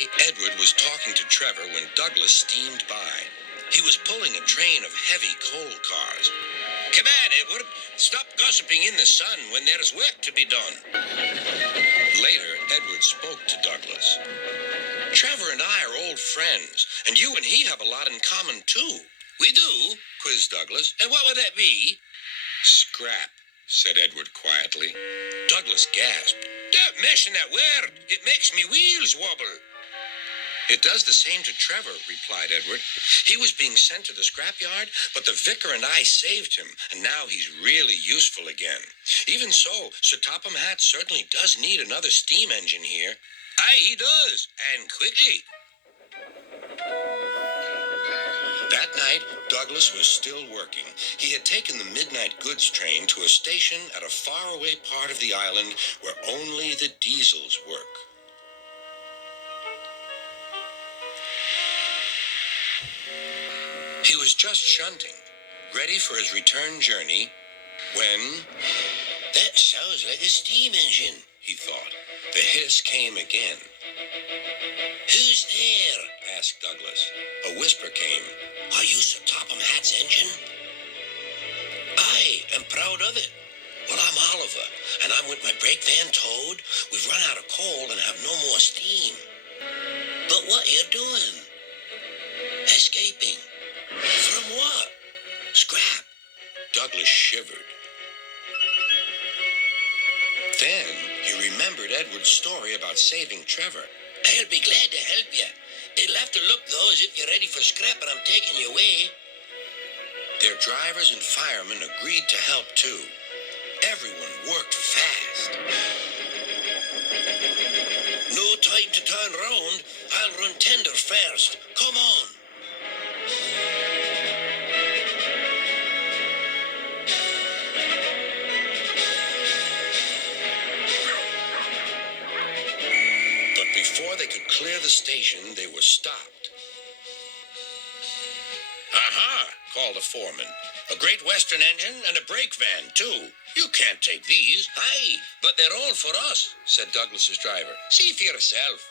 Edward was talking to Trevor when Douglas steamed by. He was pulling a train of heavy coal cars. "Come on, Edward. Stop gossiping in the sun when there's work to be done." Later, Edward spoke to Douglas. "Trevor and I are old friends, and you and he have a lot in common, too." "We do?" quizzed Douglas. "And what would that be?" "Scrap," said Edward quietly. Douglas gasped. "Don't mention that word. It makes me wheels wobble." "It does the same to Trevor," replied Edward. "He was being sent to the scrapyard, but the vicar and I saved him, and now he's really useful again. Even so, Sir Topham Hatt certainly does need another steam engine here." "Aye, he does, and quickly." That night, Douglas was still working. He had taken the midnight goods train to a station at a faraway part of the island where only the diesels work. He was just shunting, ready for his return journey, when... "That sounds like a steam engine," he thought. The hiss came again. "Who's there?" asked Douglas. A whisper came. "Are you Sir Topham Hatt's engine?" "Aye, and proud of it." "Well, I'm Oliver, and I'm with my brake van towed. We've run out of coal and have no more steam." "But what are you doing?" "Escaping." "From what?" "Scrap." Douglas shivered. Then he remembered Edward's story about saving Trevor. "I'll be glad to help you. It'll have to look, though, as if you're ready for scrap and I'm taking you away." Their drivers and firemen agreed to help, too. Everyone worked fast. "No time to turn round. I'll run tender first. Come on." But before they could clear the station, they were stopped. "Aha!" called a foreman. "A Great Western engine and a brake van, too. You can't take these." "Aye, but they're all for us," said Douglas's driver. "See for yourself."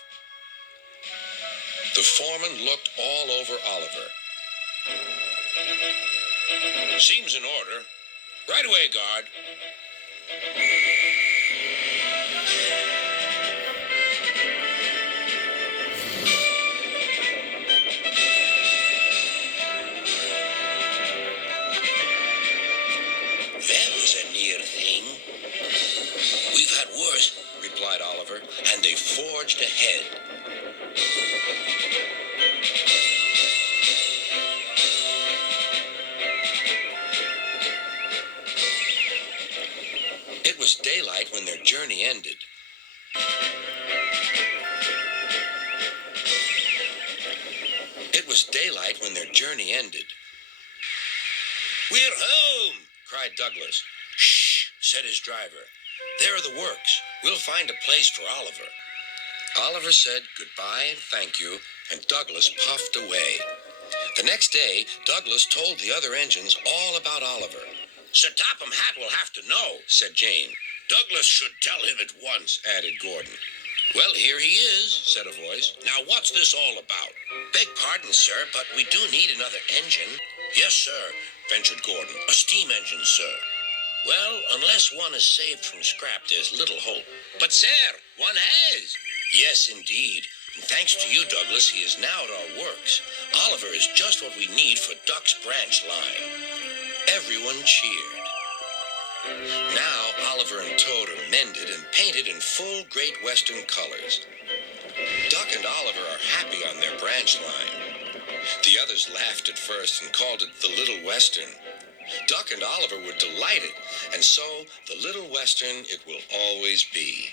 The foreman looked all over Oliver. "Seems in order. Right away, guard." "That was a near thing." "We've had worse," replied Oliver, and they forged ahead. It was daylight when their journey ended. "We're home!" cried Douglas. "Shh," said his driver. "There are the works. We'll find a place for Oliver." Oliver said goodbye and thank you, and Douglas puffed away. The next day, Douglas told the other engines all about Oliver. "Sir Topham Hatt will have to know," said Jane. "Douglas should tell him at once," added Gordon. "Well, here he is," said a voice. "Now, what's this all about?" "Beg pardon, sir, but we do need another engine." "Yes, sir," ventured Gordon. "A steam engine, sir." "Well, unless one is saved from scrap, there's little hope." "But, sir, one has." "Yes, indeed. And thanks to you, Douglas, he is now at our works. Oliver is just what we need for Duck's branch line." Everyone cheered. Now Oliver and Toad are mended and painted in full Great Western colors. Duck and Oliver are happy on their branch line. The others laughed at first and called it the Little Western. Duck and Oliver were delighted, and so the Little Western it will always be.